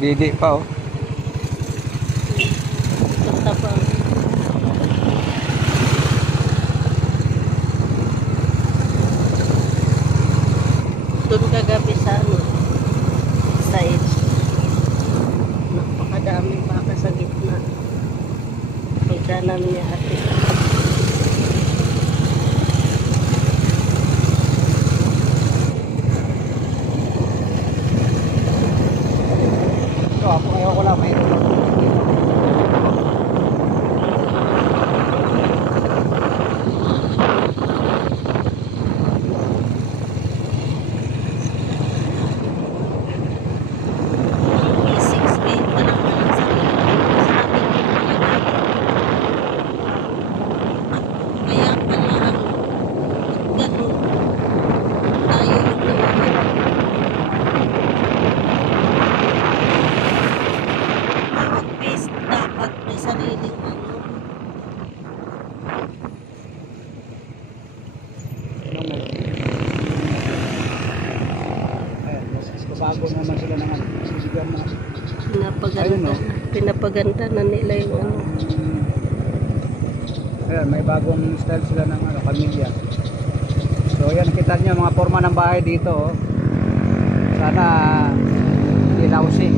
Bidi pa oh. Tabang. Doon kagabi sa ano, side. Napakadaming baka sa gitna. Pagdanan niya ate. Ito, ako ngayon ko lang may bago naman sila ng ano, sisigan na. Pinapaganda. Pinapaganda na nila yung ano. Ayan, may bagong style sila ng ano, pamilya. So ayan, kita niyo mga forma ng bahay dito. Oh. Sana hindi lousy.